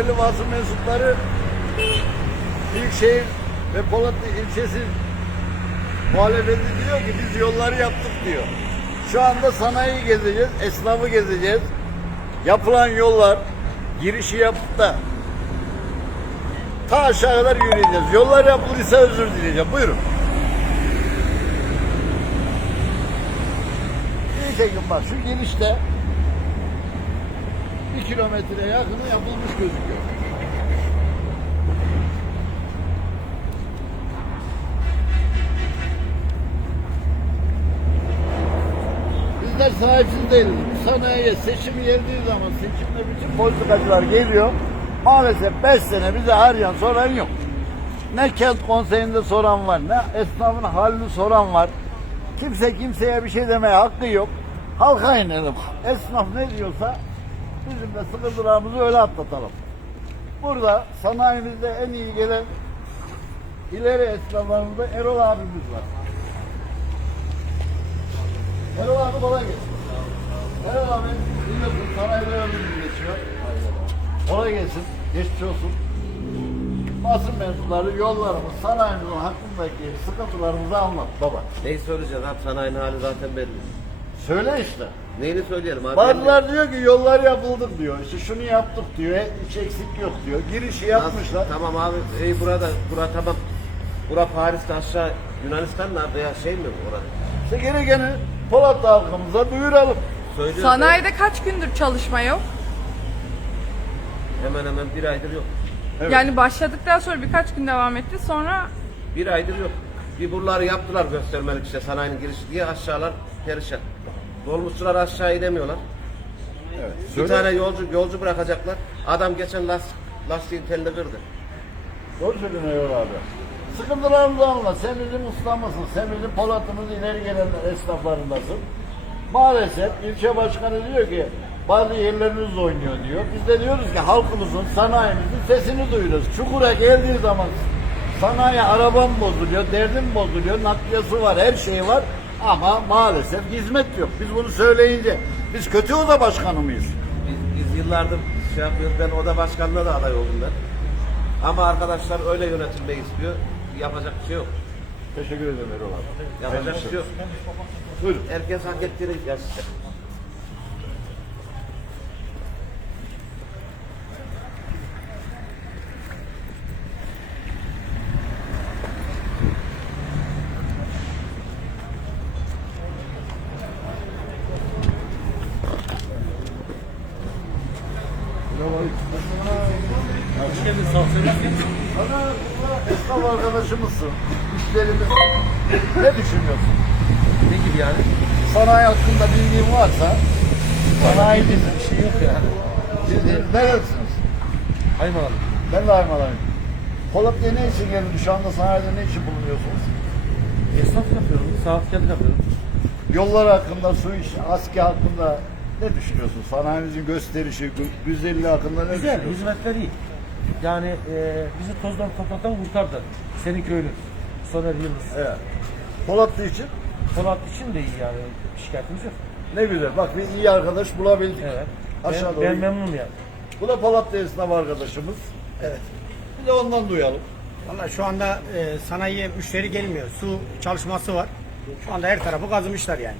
belli basın mensupları Büyükşehir ve Polatlı ilçesi muhalefeti diyor ki biz yolları yaptık diyor. Şu anda sanayi gezeceğiz, esnafı gezeceğiz. Yapılan yollar girişi yapıp da ta aşağı kadar yürüyeceğiz. Yollar yapıldıysa özür dileyeceğim. Buyurun. İyi çekin bak şu girişte bir kilometre yakını yapılmış gözüküyor. Bizler sahipsiz değiliz. Bu sanayiye seçim geldiği zaman seçimde bütün politikacılar geliyor. Maalesef 5 sene bize arayan soran yok. Ne kent konseyinde soran var, ne esnafın halini soran var. Kimse kimseye bir şey demeye hakkı yok. Halka inelim. Esnaf ne diyorsa bizim de sıkıntılarımızı öyle atlatalım. Burada sanayimizde en iyi gelen ileri esnaflarımızda Erol abimiz var. Erol abi kolay gelsin. Erol abi biliyorsun sanayide ömrümüz geçiyor. Kolay gelsin. Geçmiş olsun. Basın mensupları yollarımız, sanayimizin hakkındaki sıkıntılarımızı anlat baba. Neyi söyleyeceğiz abi sanayinin hali zaten belli. Söyle işte. Neyini söyleyelim abi? Bazılar diyor ki yollar yapıldık diyor. İşte şunu yaptık diyor. Hiç eksik yok diyor. Girişi yapmışlar. Nasıl? Tamam abi. Ey burada, bura tamam. Bura Paris'te aşağı Yunanistan nerede ya şey mi orada? İşte gerekeni Polat halkımıza duyuralım. Söylüyoruz. Sanayide kaç gündür çalışma yok? Hemen hemen bir aydır yok. Evet. Yani başladıktan sonra birkaç gün devam etti. Sonra Bir aydır yok. Bir buraları yaptılar göstermelik işte sanayinin girişi diye aşağılar perişan. Dolmuşçular aşağı inemiyorlar. Evet. Bir Söyle. tane yolcu yolcu bırakacaklar. Adam geçen lastik, lastiğin telini kırdı. Doğru söylüyorsun Erol abi. Sıkıntılarımızı anla. Sen bizim ustamızsın. Sen bizim Polat'ımız ileri gelenler esnaflarındasın. Maalesef ilçe başkanı diyor ki bazı yerleriniz oynuyor diyor. Biz de diyoruz ki halkımızın, sanayimizin sesini duyuyoruz. Çukura geldiği zaman sanayi arabam bozuluyor, derdim bozuluyor, nakliyası var, her şey var. Ama maalesef hizmet yok. Biz bunu söyleyince biz kötü oda başkanı mıyız? Biz, biz yıllardır şey yapıyoruz. Ben oda başkanlığı da aday oldum ben. Ama arkadaşlar öyle yönetilmeyi istiyor. Yapacak bir şey yok. Teşekkür ederim Erol abi. Yapacak bir şey yok. Buyurun. Herkes hak ettiğini yaşayacak. Hoş geldin, Bana arkadaşımızsın. İşlerimiz. ne düşünüyorsun? Ne gibi yani? Sanayi hakkında bilgin varsa sanayi bizim. Bir şey yok yani. Neredesiniz? Haymalalım. Ben de Aymalayım. Polatlı'ya ne için geldiniz? Şu anda sanayide ne için bulunuyorsunuz? Esnaf yapıyorum, sahafkarlık yapıyorum. Yollar hakkında, su iş, aski hakkında ne düşünüyorsun? Sanayimizin gösterişi, gü- güzelliği hakkında ne Güzel, düşünüyorsun? hizmetler iyi. Yani e, bizi tozdan topraktan kurtardı. Senin köylün. Soner Yıldız. Evet. Polatlı için Polat için de iyi yani. Şikayetimiz yok. ne güzel. Bak bir iyi arkadaş bulabildik. Evet. Aşağı ben, doğru. ben memnunum yani. Bu da Polatlı esnaf arkadaşımız. Evet. Bir de ondan duyalım. Valla şu anda e, sanayiye müşteri gelmiyor. Su çalışması var. Şu anda her tarafı kazımışlar yani.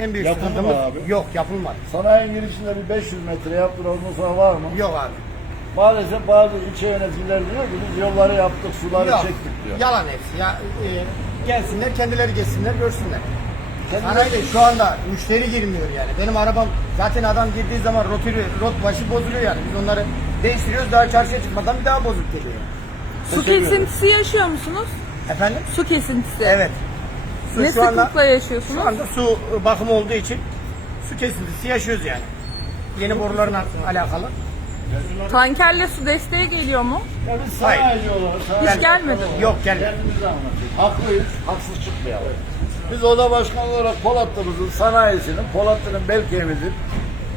En büyük Yapıldı sıkıntımız mı abi? yok yapılmadı. Sanayi girişinde bir 500 metre yaptılar ondan sonra var mı? Yok abi. Maalesef bazı ilçe yöneticiler diyor ki biz yolları yaptık, suları Yok. çektik diyor. Yalan hepsi. Ya e, gelsinler kendileri geçsinler görsünler. Kendileri- Sanayide şu anda müşteri girmiyor yani. Benim arabam zaten adam girdiği zaman rotörü, rot başı bozuluyor yani. Biz onları değiştiriyoruz daha çarşıya çıkmadan bir daha bozuk geliyor. su kesintisi yaşıyor musunuz? Efendim? Su kesintisi. Evet. Su Ne şu anda- sıklıkla yaşıyorsunuz? Şu anda su bakımı olduğu için su kesintisi yaşıyoruz yani. Yeni borularla alakalı. Tankerle su desteği geliyor mu? Ya biz sanayici olarak, sanayici gelmedi. olarak Yok, gelmedi. Kendimizi anlatıyoruz. Haklıyız, haksız çıkmayalım. Biz oda başkanı olarak Polatlı'mızın sanayisinin, Polatlı'nın bel kemiğidir.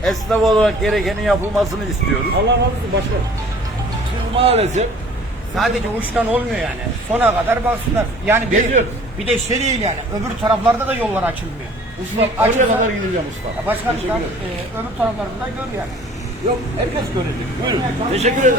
Esnaf olarak gerekenin yapılmasını istiyoruz. Allah razı olsun başkanım. Biz maalesef Sadece uçtan olmuyor yani. Sona kadar baksınlar. Yani bir, Geliyoruz. bir de şey değil yani. Öbür taraflarda da yollar açılmıyor. Usta, oraya Açılsa- kadar gideceğim usta. Ya Başkanım Teşekkür sen, ederim. e, öbür taraflarında gör yani. Yok herkes görecek. Buyurun. Teşekkür ederim.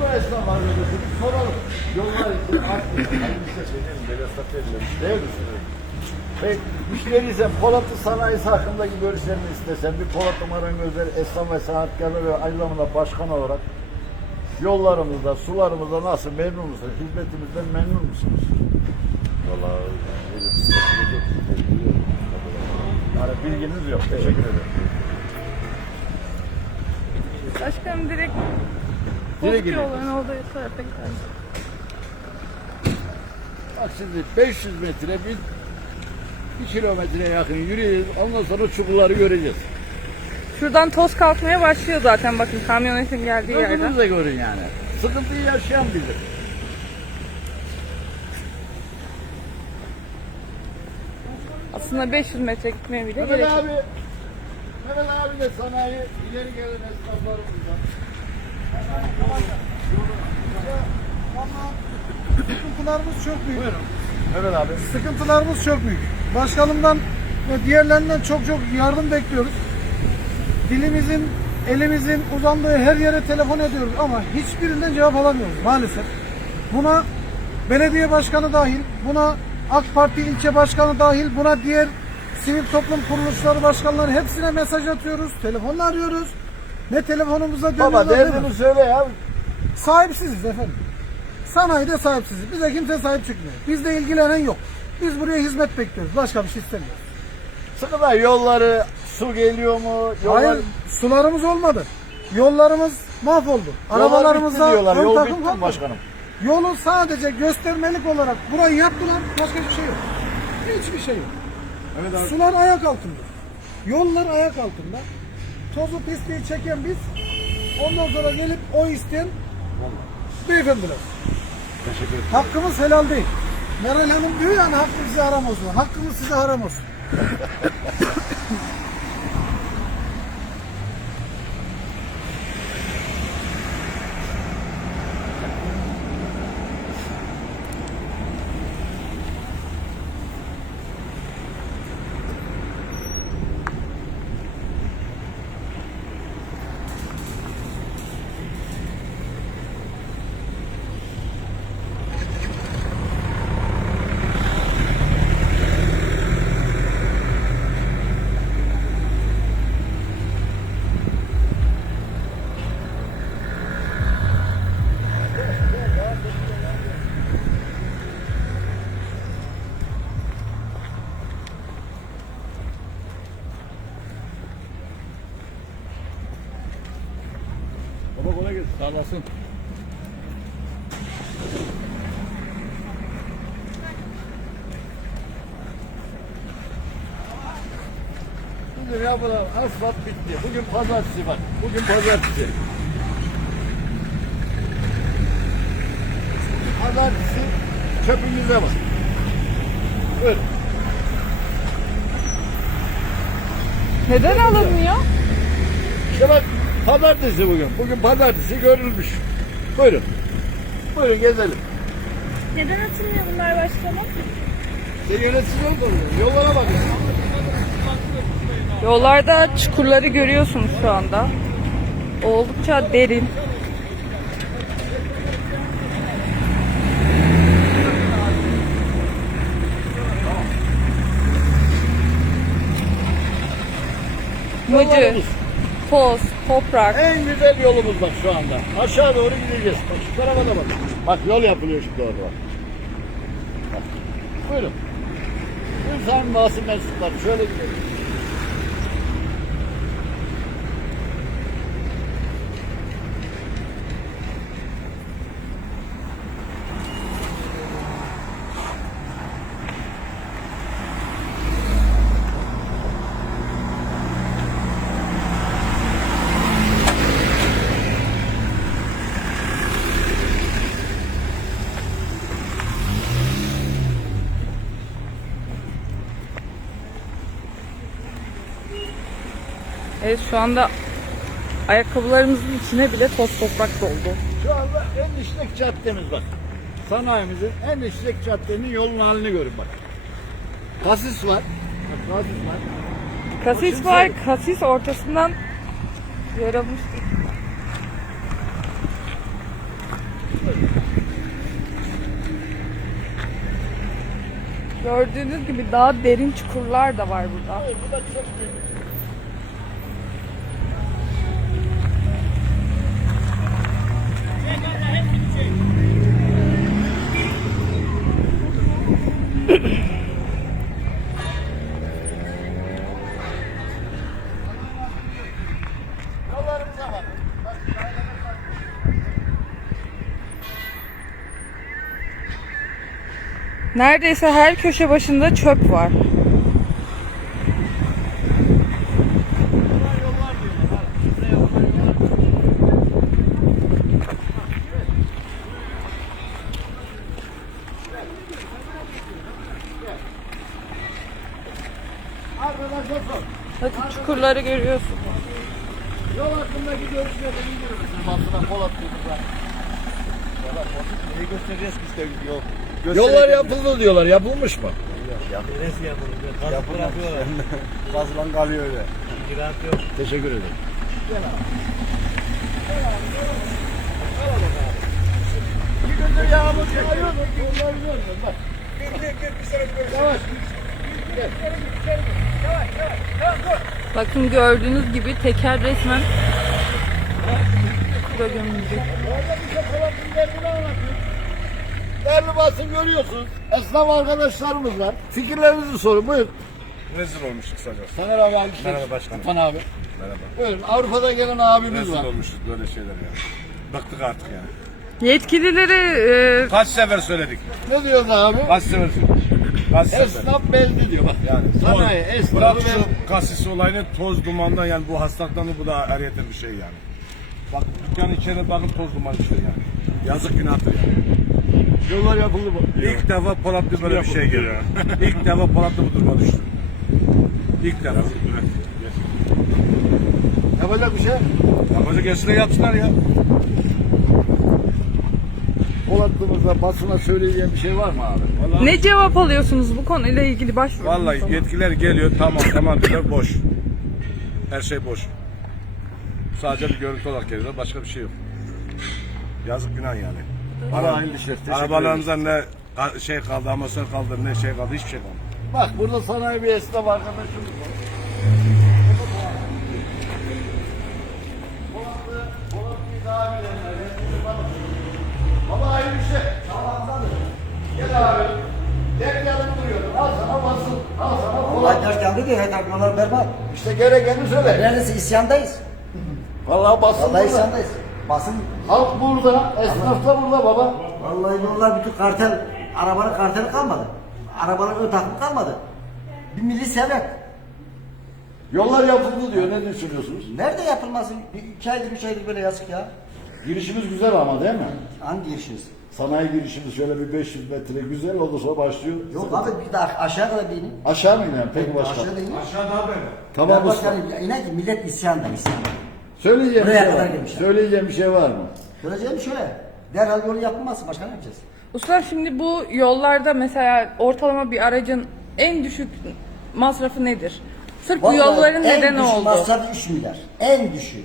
Bu esnaf arkadaşım soralım. Yollar için artmıyor. Hangisi söyleyelim. Belasat edilir. Değil mi? Peki müşteri ise Polatlı sanayisi hakkındaki görüşlerini istesem bir Polatlı Marangözleri Esnaf ve Sanatkarı ve aynı zamanda başkan olarak yollarımızda, sularımızda nasıl memnun musunuz? Hizmetimizden memnun musunuz? Vallahi yani bilginiz yok. Teşekkür ederim. Başkanım direkt Direkt gidelim. yolların olduğu tarafa gidelim. Bak şimdi 500 metre bir, bir kilometreye yakın yürüyeceğiz. Ondan sonra çukurları göreceğiz. Şuradan toz kalkmaya başlıyor zaten bakın kamyonetin geldiği yerden. Gözünüzle görün yani. Sıkıntıyı yaşayan bilir. Aslında 500 metre gitmeye bile Mehmet gerek yok. abi, Mehmet abi de sanayi ileri gelen esnaflarımızdan. Sıkıntılarımız çok büyük. Buyurun. Mehmet abi. Sıkıntılarımız çok büyük. Başkanımdan ve diğerlerinden çok çok yardım bekliyoruz. Dilimizin, elimizin uzandığı her yere telefon ediyoruz ama hiçbirinden cevap alamıyoruz maalesef. Buna belediye başkanı dahil, buna AK Parti ilçe başkanı dahil, buna diğer sivil toplum kuruluşları başkanları hepsine mesaj atıyoruz, telefonla arıyoruz. Ne telefonumuza dönüyorlar Baba derdini söyle ya. Sahipsiziz efendim. Sanayide sahipsiziz. Bize kimse sahip çıkmıyor. Bizde ilgilenen yok. Biz buraya hizmet bekliyoruz. Başka bir şey istemiyoruz. Sıkıntı yolları, su geliyor mu? Yollar, Hayır, sularımız olmadı. Yollarımız mahvoldu. yollar bitti Arabalarımızda diyorlar. Yol bitti mi başkanım? Yolu sadece göstermelik olarak burayı yaptılar. Başka bir şey yok. Hiçbir şey yok. Sular ayak altında. Yollar ayak altında. Tozu pisliği çeken biz. Ondan sonra gelip o isteyen beyefendiler. Teşekkür ederim. Hakkımız helal değil. Meral Hanım diyor yani hakkım size haram olsun. Hakkımız size haram olsun. Gelsin. Sağ olasın. Şimdi yapılan asfalt bitti. Bugün pazartesi bak. Bugün pazartesi. Pazartesi çöpümüze bak. Buyurun. Neden alınmıyor? İşte bak pazartesi bugün. Bugün pazartesi görülmüş. Buyurun. Buyurun gezelim. Neden atılmıyor bunlar başkanım? Sen yönetici oldun. Yollara bakın. Yollarda çukurları görüyorsunuz şu anda. Oldukça derin. Mıcı, Yollarımız. toz, toprak. En güzel yolumuz bak şu anda. Aşağı doğru gideceğiz. Bak şu tarafa da bak. Bak yol yapılıyor şimdi orada. Bak. Bak. Buyurun. Sayın basın mensupları. Şöyle gidelim. Evet şu anda ayakkabılarımızın içine bile toz toprak doldu. Şu anda en işlek caddemiz bak. Sanayimizin en işlek caddenin yolun halini görün bak. Kasis var. Bak, kasis var. Kasis var, kasis ortasından yarılmış. Gördüğünüz gibi daha derin çukurlar da var burada. Bu da çok büyük. Neredeyse her köşe başında çöp var. Bunlar yollar diyorlar. ha. Şuraya yapılan yollar. Arkadaşlar sor. Bakın çukurları görüyorsunuz. Yol hakkındaki görüşlerini bildirir misin? Basına Polat Bey'den. Neyi göstereceğiz ki işte yol. Yollar yapıldı diyorlar. Yapılmış mı? Neresi yapılıyor? Kazık bırakıyorlar. Kazılan kalıyor öyle. Kiraat yok. Teşekkür ederim. Bir gündür yağmur yağıyor. Yolları görmüyorum bak. Yavaş. Bakın gördüğünüz gibi teker resmen çukura gömüldü. Değerli basın görüyorsunuz. Esnaf arkadaşlarımız var. Fikirlerinizi sorun. Buyur. Rezil olmuştuk kısacası. Taner abi alkışlar. Merhaba başkanım. Tufan abi. Merhaba. Buyurun. Avrupa'da gelen abimiz Rezil var. olmuştuk böyle şeyler yani. Bıktık artık yani. Yetkilileri e, Kaç sefer söyledik? Ne diyoruz abi? Kaç sefer söyledik? Kaç sefer? Esnaf belli diyor bak. Yani Sanayi, esnaf bırak belli. şu kasis olayını toz dumandan yani bu hastalıktan da bu da ariyeten bir şey yani. Bak dükkanın içine bakın toz duman çıkıyor yani. Yazık günahtır yani. Yollar yapıldı mı? İlk defa Polatlı böyle bir şey geliyor. İlk defa Polatlı bu duruma düştü. İlk defa. Yapacak bir şey. Yapacak eskiden yapsınlar ya. Polatlı'mızda basına söyleyeceğim bir şey var mı abi? ne cevap alıyorsunuz bu konuyla ilgili başvurunuz Vallahi yetkiler geliyor tamam tamam diyorlar boş. Her şey boş. Sadece bir görüntü olarak geliyor başka bir şey yok. Yazık günah yani. Allah hayırlı işler. Teşekkür Arabalarımızda ne ka- şey kaldı amasör kaldı ne şey kaldı hiçbir şey kalmadı. Bak burada sanayi bir esnaf arkadaşımız var. Polatlı, Polatlı'yı daha bilenler, resmini bana söylüyor. Baba hayırlı işler. Sağlamdadır. Gel abi. Gel yanımı duruyorum. Al sana basın. Al sana Olay Polat. dört geldi diyor. Her berbat. İşte gerekeni söyle. Neredeyse isyandayız. Vallahi basın Vallahi burada. isyandayız. Basın Halk burada, esnaf da burada baba. Vallahi yollar bütün kartel, arabanın karteli kalmadı. Arabanın ön takımı kalmadı. Bir milli servet. Yollar yapıldı diyor. Ne düşünüyorsunuz? Nerede yapılması? Bir iki aydır, üç aydır böyle yazık ya. Girişimiz güzel ama değil mi? Hangi işiniz? Sanayi girişimiz şöyle bir 500 metre güzel. Ondan sonra başlıyor. Yok abi bir daha aşağı kadar bir inin. Aşağı mı inelim? Peki başkan. Aşağıda inin. Aşağıda böyle. Tamam Ya usta. başkanım, ya inan ki millet isyanda, isyanda. Söyleyeceğim bir Buraya şey kadar var mı? gelmişler. Söyleyeceğim bir şey var mı? Söyleyeceğim şöyle. Derhal yolu yapılması başka ne yapacağız? Usta şimdi bu yollarda mesela ortalama bir aracın en düşük masrafı nedir? Sırf bu Vallahi yolların en nedeni düşük oldu. masrafı 3 milyar. En düşük.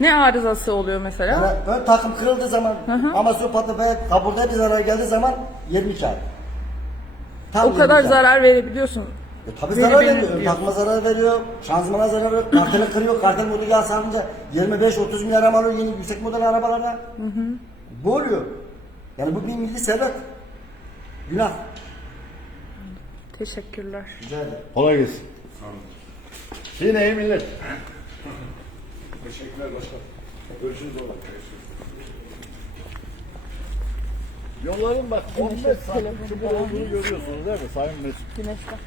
Ne arızası oluyor mesela? Yani ön takım kırıldığı zaman, amasör patladı veya kaburda bir zarar geldiği zaman 20 kağıt. Tam O kadar 20 kağıt. zarar verebiliyorsun. E tabii Böyle zarar benim veriyor. Ön diyor. takıma zarar veriyor. Şanzımana zarar veriyor. Karteli kırıyor. Kartel modeli hasarınca 25-30 milyar ama alıyor yeni yüksek model arabalarda. Bu oluyor. Yani bu bir milli servet. Günah. Teşekkürler. Rica ederim. Kolay gelsin. Yine iyi millet. Teşekkürler başkanım. Görüşürüz orada. Yolların bak 15 santim çukur olduğunu görüyorsunuz değil mi Sayın Mesut? Güneşte. Bak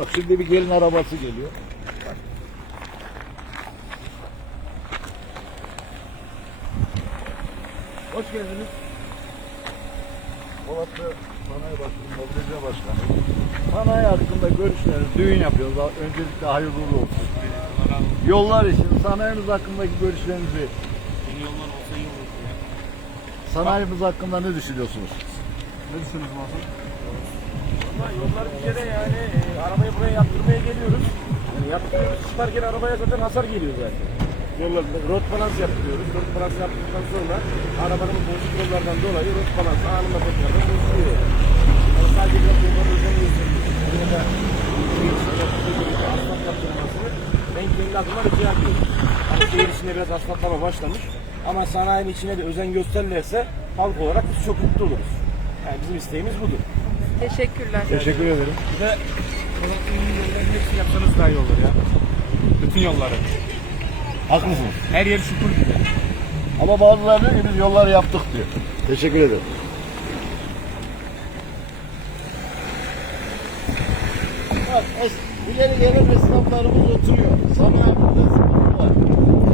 Bak şimdi bir gelin arabası geliyor. Bak. Hoş geldiniz. Polatlı Sanayi Başkanı, Mobilizme Başkanı. Sanayi hakkında görüşleriniz, düğün yapıyoruz. Öncelikle hayırlı uğurlu olsun. Yollar için sanayimiz hakkındaki görüşlerinizi, Yeni yollar olsa iyi olur. sanayimiz hakkında ne düşünüyorsunuz? Ne düşünüyorsunuz Yollar bir kere yani e, arabayı buraya yaptırmaya geliyoruz. Yani yaptırıyoruz çıkarken arabaya zaten hasar geliyor zaten. Yollar rot balans yaptırıyoruz. Rot balans yaptıktan sonra arabanın bozuk yollardan dolayı rot balans anında tekrardan bozuluyor. Yani sadece biraz yolların özen gösteriyoruz. Buraya da asfalt yaptırılmasını ben kendi adıma rica ediyorum. Hani şehir içinde biraz asfaltlama başlamış. Ama sanayinin içine de özen gösterirlerse halk olarak biz çok mutlu oluruz. Yani bizim isteğimiz budur. Teşekkürler. Teşekkür ederim. Bir de Polatlı yolların hepsini yapsanız daha iyi olur ya. Bütün yolları. Haklısınız. Her yer şükür gibi. Ama bazıları diyor ki biz yolları yaptık diyor. Teşekkür ederim. Bak, es- ileri gelen esnaflarımız oturuyor. Sanayimizde sıkıntı var.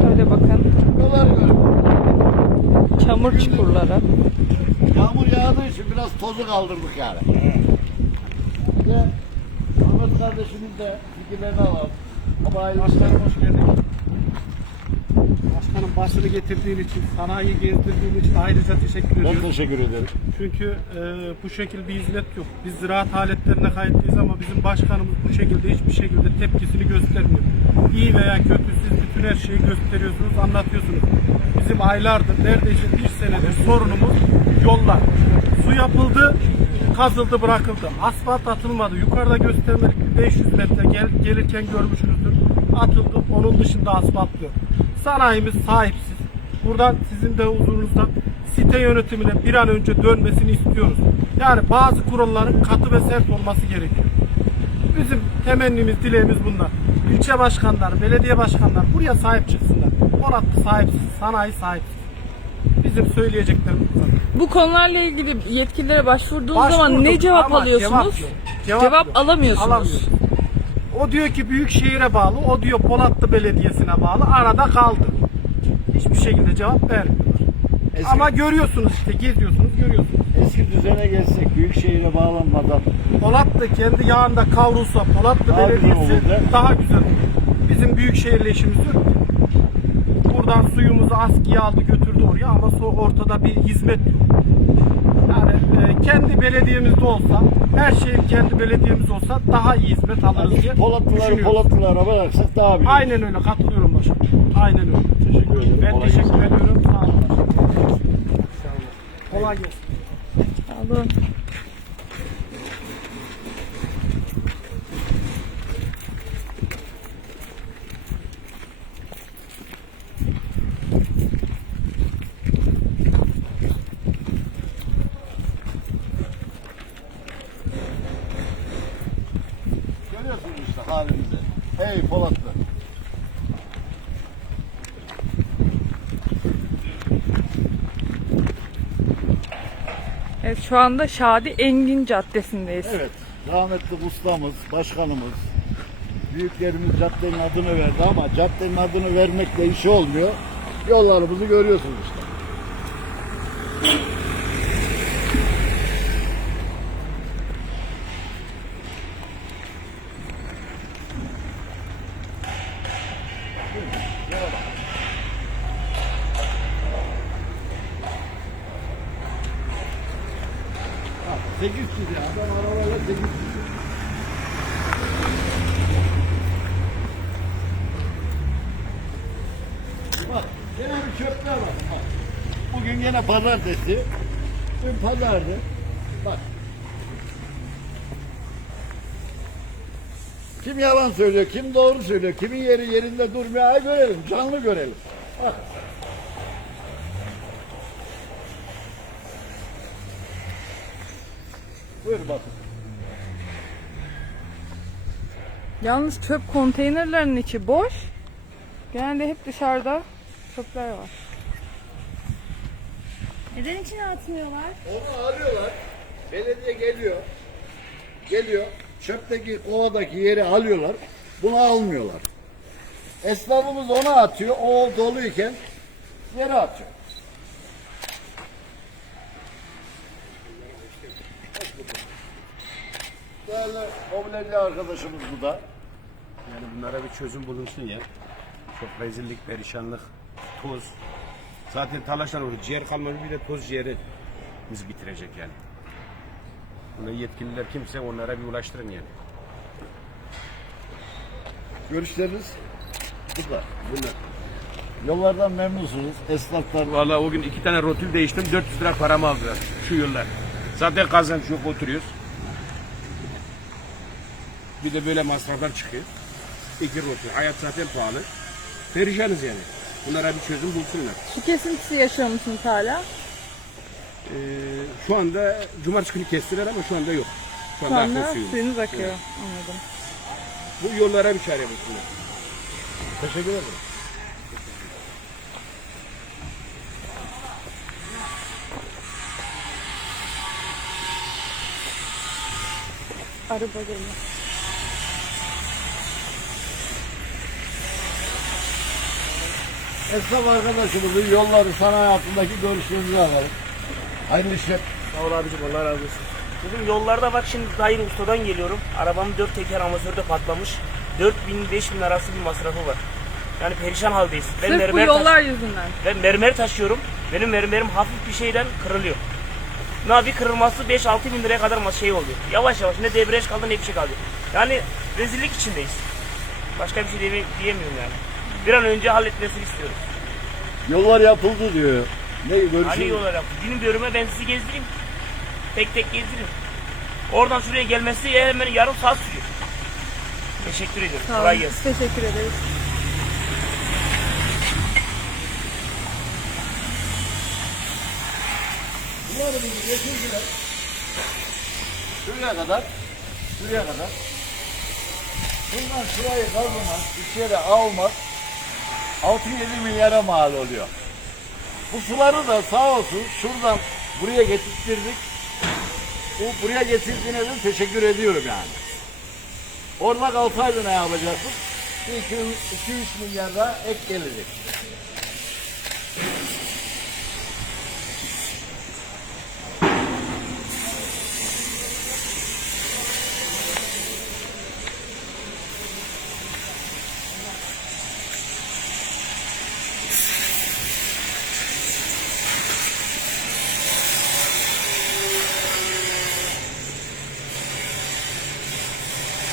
Şöyle bakın. Yollar görüyor. Çamur çukurları. Yağdığı için biraz tozu kaldırdık yani. Bir de Ahmet kardeşimiz de fikirlerini alalım. Başkanım hoş geldin. Başını getirdiğin için, sanayi gezdirdiğin için ayrıca teşekkür ben ediyorum. teşekkür ederim. Çünkü e, bu şekilde bir hizmet yok. Biz ziraat aletlerine kayıtlıyız ama bizim başkanımız bu şekilde hiçbir şekilde tepkisini göstermiyor. İyi veya kötü siz bütün her şeyi gösteriyorsunuz, anlatıyorsunuz. Bizim aylardır, neredeyse bir senedir sorunumuz yollar. Su yapıldı, kazıldı, bırakıldı. Asfalt atılmadı. Yukarıda göstermelik bir 500 metre gel, gelirken görmüşsünüzdür. Atıldı, onun dışında asfalt yok. Sanayimiz sahipsiz. Buradan sizin de huzurunuzda site yönetimine bir an önce dönmesini istiyoruz. Yani bazı kuralların katı ve sert olması gerekiyor. Bizim temennimiz, dileğimiz bunlar. İlçe başkanlar, belediye başkanlar buraya sahip çıksınlar. Polatlı sahipsiz, sanayi sahipsiz. Bizim söyleyeceklerimiz bu. Bu konularla ilgili yetkililere başvurduğunuz zaman Başvurduk ne cevap ama alıyorsunuz? Cevap, yok. Cevap yok. alamıyorsunuz. Alamıyoruz. O diyor ki Büyükşehir'e bağlı, o diyor Polatlı Belediyesi'ne bağlı. Arada kaldı. Hiçbir şekilde cevap vermiyor. Eski- Ama görüyorsunuz işte, geziyorsunuz, görüyorsunuz. Eski düzene gelsek Büyükşehir'e bağlanmadan Polatlı kendi yağında kavrulsa Polatlı Daha güzel Belediyesi olurdu. daha güzel olur. Bizim büyükşehirle işimiz yok. Buradan suyumuzu askıya aldı götürdü oraya ama ortada bir hizmet yok. Kendi belediyemizde olsa, her şey kendi belediyemiz olsa daha iyi hizmet alırız diye Polatlıları düşünüyoruz. Polatlılara bıraksak daha iyi. Aynen öyle katılıyorum başkanım. Aynen öyle. Teşekkür ederim. Ben Kolay teşekkür gelsin. ediyorum. Sağ olun. Kolay gelsin. Alın. Görüyorsunuz işte halimizi. Ey Polatlı. Evet şu anda Şadi Engin Caddesi'ndeyiz. Evet. Rahmetli ustamız, başkanımız, büyüklerimiz caddenin adını verdi ama caddenin adını vermekle işi olmuyor. Yollarımızı görüyorsunuz işte. Bak, 800 ya. Adam arabayla 800. Bak gene bir çöpler var. Bak. Bugün gene pazartesi. Dün pazardı. Bak. Kim yalan söylüyor, kim doğru söylüyor, kimin yeri yerinde durmuyor. Ay görelim, canlı görelim. Bak. Buyur bakın. Yalnız çöp konteynerlerinin içi boş. Genelde hep dışarıda çöpler var. Neden içine atmıyorlar? Onu arıyorlar. Belediye geliyor. Geliyor. Çöpteki kovadaki yeri alıyorlar. Bunu almıyorlar. Esnafımız ona atıyor. O doluyken yere atıyor. Değerli mobilyacı arkadaşımız bu da. Yani bunlara bir çözüm bulunsun ya. Çok rezillik, perişanlık, toz, Zaten talaşlar olur. Ciğer kalmamış bir de toz ciğeri bizi bitirecek yani. Buna yetkililer kimse onlara bir ulaştırın yani. Görüşleriniz bunlar. Bunlar. Yollardan memnunsunuz. Esnaflar Vallahi o gün iki tane rotül değiştim 400 lira paramı aldılar şu yıllar. Zaten kazanç yok oturuyoruz. Bir de böyle masraflar çıkıyor. İki rotül. Hayat zaten pahalı. Perişanız yani. Bunlara bir çözüm bulsunlar. Su kesintisi yaşıyor musunuz hala? Ee, şu anda cumartesi günü kestiler ama şu anda yok. Şu Şu anda anda aklı suyumuz. suyunuz akıyor. Anladım. Bu yollara bir çare bulsunlar. teşekkür ederim. Araba geliyor. Esnaf arkadaşımızın yolları sanayi hakkındaki görüşlerinizi alalım. Hayırlı işler. Sağ ol abicim Allah razı olsun. Bugün yollarda bak şimdi Tahir Usta'dan geliyorum. Arabamın dört teker amasörde patlamış. 4000-5000 arası bir masrafı var. Yani perişan haldeyiz. Ben Sırf bu mermer, taş- yollar yüzünden. ben mermer taşıyorum. Benim mermerim hafif bir şeyden kırılıyor. Ne bir kırılması 5-6 bin liraya kadar mas- şey oluyor. Yavaş yavaş ne debriyaj kaldı ne bir şey kaldı. Yani rezillik içindeyiz. Başka bir şey diyeme- diyemiyorum yani. Bir an önce halletmesini istiyorum. Yollar yapıldı diyor. Ne görüşünüz? Hani yol olarak. Gidin bölüme ben sizi gezdireyim. Tek tek gezdireyim. Oradan şuraya gelmesi hemen yarım saat sürüyor. Teşekkür ediyorum. Sağ Kolay olun. gelsin. Teşekkür ederiz. Bunları bizi getirdiler. Şuraya kadar. Şuraya kadar. Bundan şurayı kazmak, içeri almak 6-7 milyara mal oluyor. Bu suları da sağ olsun şuradan buraya getirttirdik. Bu buraya getirdiğine de teşekkür ediyorum yani. Orada kalsaydı ne yapacaktık? 2-3 milyar daha ek gelecek.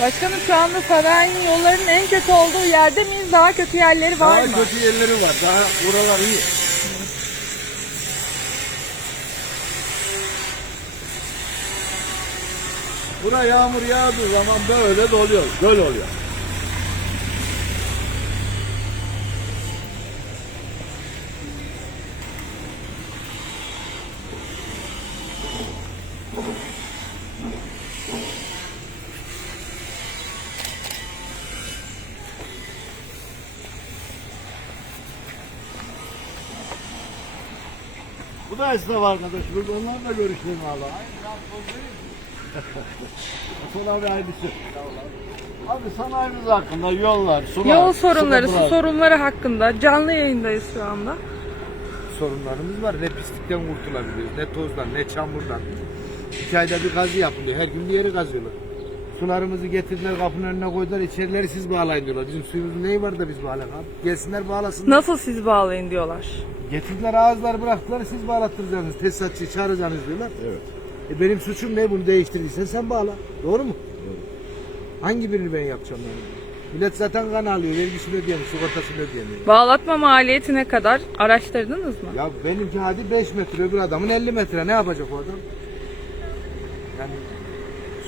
Başkanım şu anda sarayın yollarının en kötü olduğu yerde miyiz? Daha kötü yerleri var Daha mı? kötü yerleri var. Daha buralar iyi. Buna yağmur yağdığı zaman böyle doluyor, göl oluyor. Bu da esnaf arkadaşımız. Onlarla görüşelim valla. Sonra bir hayırlısı. Abi sanayimiz hakkında yollar, sular, Yol sorunları, su sıkıntılar. sorunları hakkında canlı yayındayız şu anda. sorunlarımız var. Ne pislikten kurtulabiliyoruz, ne tozdan, ne çamurdan. İki ayda bir kazı yapılıyor. Her gün bir yeri kazıyorlar. Sularımızı getirdiler kapının önüne koydular. İçerileri siz bağlayın diyorlar. Bizim suyumuzun neyi var da biz bağlayalım abi? Gelsinler bağlasınlar. Nasıl siz bağlayın diyorlar. Getirdiler ağızlar bıraktılar siz bağlattıracaksınız. Tesisatçıyı çağıracaksınız diyorlar. Evet. E benim suçum ne bunu değiştirdiysen sen bağla. Doğru mu? Hangi birini ben yapacağım yani? Millet zaten kan alıyor. Vergisini ödeyemiyor, sigortasını ödeyemiyor. Bağlatma maliyeti ne kadar? Araştırdınız mı? Ya benimki hadi 5 metre öbür adamın 50 metre ne yapacak o adam? Yani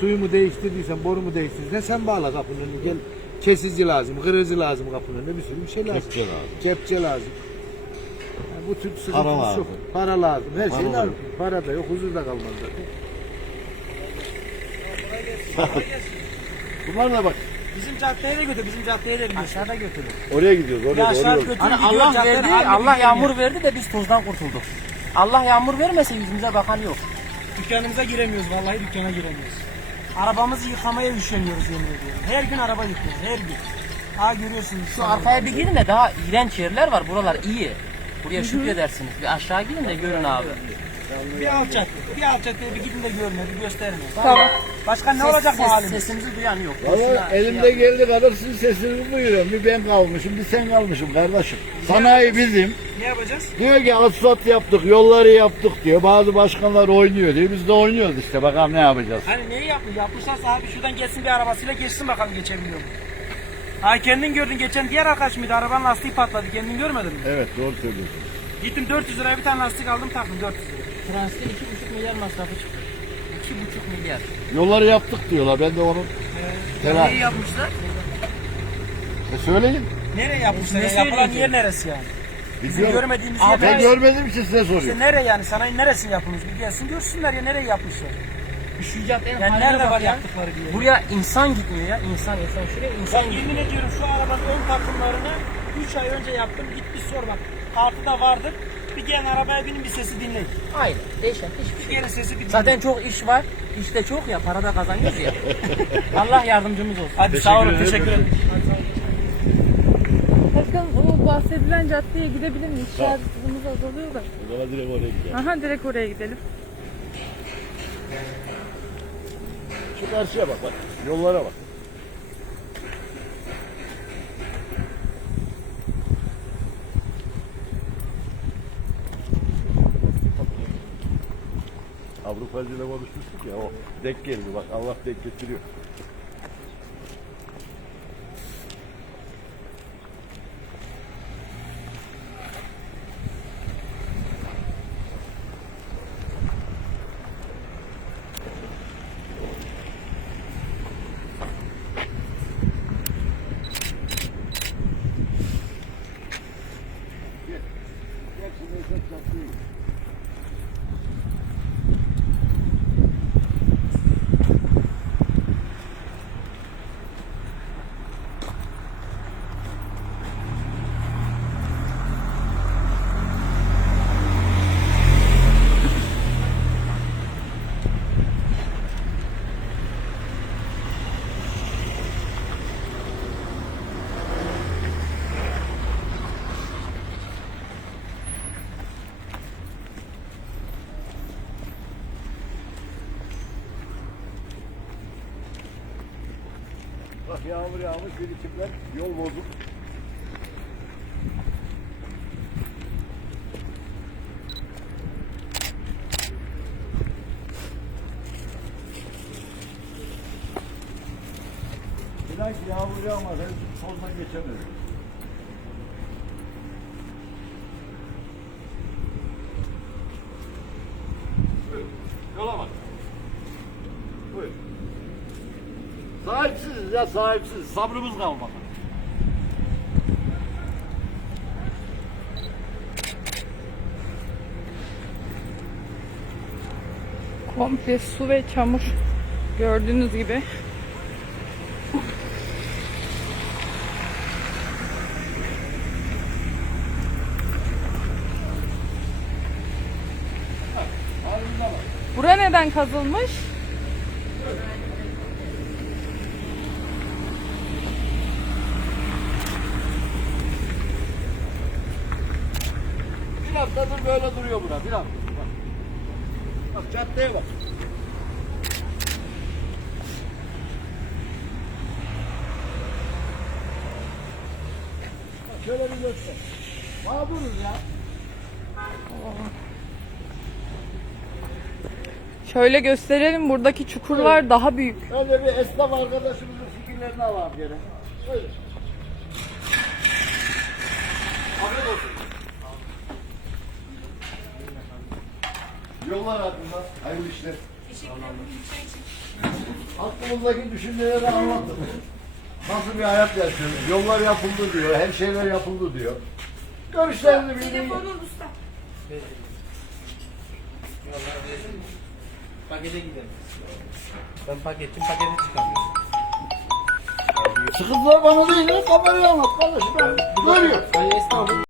suyumu değiştirdiysen borumu değiştirdiysen sen bağla kapının önüne gel. Kesici lazım, kırıcı lazım kapının önüne bir sürü bir şey lazım. Kepçe lazım. Kepçe lazım. Yani bu tür sıkıntımız Para lazım. çok. Para lazım. Her şey Para lazım. Para da yok, huzur da kalmaz zaten. Bunlar da bak Bizim caddeye de götür, bizim caddeye de Aşağıda götürün. oraya gidiyoruz. Oraya Ya aşağı doğru yol. götür Hani gidiyor Allah caddeden verdi, Allah gidemiyor. yağmur verdi de biz tozdan kurtulduk. Allah yağmur vermese yüzümüze bakan yok. Dükkanımıza giremiyoruz, vallahi dükkana giremiyoruz. Arabamızı yıkamaya üşeniyoruz yemin ediyorum. Her gün araba yıkıyoruz, her gün. Ha görüyorsunuz. Şu arkaya bir gidin de daha iğrenç yerler var. Buralar iyi. Buraya şükredersiniz. Bir aşağı gidin de görün abi. Bir cadde. Bir caddeye bir gidin de görün, bir gösterin. Tamam. Başka ne olacak bu halimiz? Sesimizi duyan yok. Valla elimde geldi kadar sizin sesinizi duyuyorum. Bir ben kalmışım, bir sen kalmışım kardeşim. Sanayi bizim. Ne yapacağız? Diyor ki asfalt yaptık, yolları yaptık diyor. Bazı başkanlar oynuyor diyor. Biz de oynuyoruz işte. Bakalım ne yapacağız. Hani neyi yapmış? Yapmışlarsa abi şuradan geçsin bir arabasıyla geçsin bakalım geçebiliyor mu? Ha kendin gördün geçen diğer arkadaş mıydı? Arabanın lastiği patladı. Kendin görmedin mi? Evet doğru söylüyorsun. Gittim 400 liraya bir tane lastik aldım taktım 400 lira. Transitte 2,5 milyar masrafı çıktı. 2,5 milyar. Yolları yaptık diyorlar. Ben de onun tela- Neyi yapmışlar? E söyleyin. Nereye yapmışlar? Ne ya? Yapılan söyleyeceğim? yer neresi yani? Bizim Bilmiyorum. görmediğimiz yer ben neresi? görmedim ki size İşte soruyorum. nereye yani? Sanayi neresi yapılmış? Bir gelsin görsünler ya nereye yapmışlar. Şu caddenin Yani nerede var ya. yaptıkları diye. Buraya insan gitmiyor ya. İnsan insan. Şuraya insan Bak yemin ediyorum şu arabanın ön takımlarını 3 ay önce yaptım. Git bir sor bak. Altıda vardır. Bir gelin arabaya binin bir sesi dinleyin. Hayır. Değişen hiçbir Bir şey. gelin sesi bir dinleyin. Zaten çok iş var. İşte çok ya. Para da kazanıyoruz ya. Allah yardımcımız olsun. Hadi sağ olun teşekkür ederim. Bakın o bahsedilen caddeye gidebilir miyiz? İşaret hızımız azalıyor da. O zaman direkt oraya gidelim. Aha direkt oraya gidelim. Şu karşıya bak bak. Yollara bak. İle konuşmuştuk ya o dek geldi bak Allah dek getiriyor. Yağmur yağmış birikimler yol bozuk. İnan ki yağmur yağmaz. Tozdan geçemiyoruz. Buyurun. Yola bak. Buyur. Ya sahipsiz. Sabrımız kalmadı. Komple su ve çamur. Gördüğünüz gibi. Bura neden kazılmış? Böyle duruyor bura. Bir hafta. Bak. Bak caddeye bak. Bak şöyle bir göster. Mağduruz ya. Şöyle gösterelim. Buradaki çukurlar daha büyük. Öyle bir esnaf arkadaşımızın fikirlerini alalım gene. Buyurun. Afiyet olsun. Yollar hakkında hayırlı işler. Aklımızdaki düşünceleri anlattık. Nasıl bir hayat yaşıyoruz? Yollar yapıldı diyor, her şeyler yapıldı diyor. Görüşlerini bildirin. Pakete gidelim. Ben paketçim paketi çıkarmıyorum. Sıkıntılar bana değil, kameraya anlat kardeşim. Ben görüyorum. Hayır esnafım.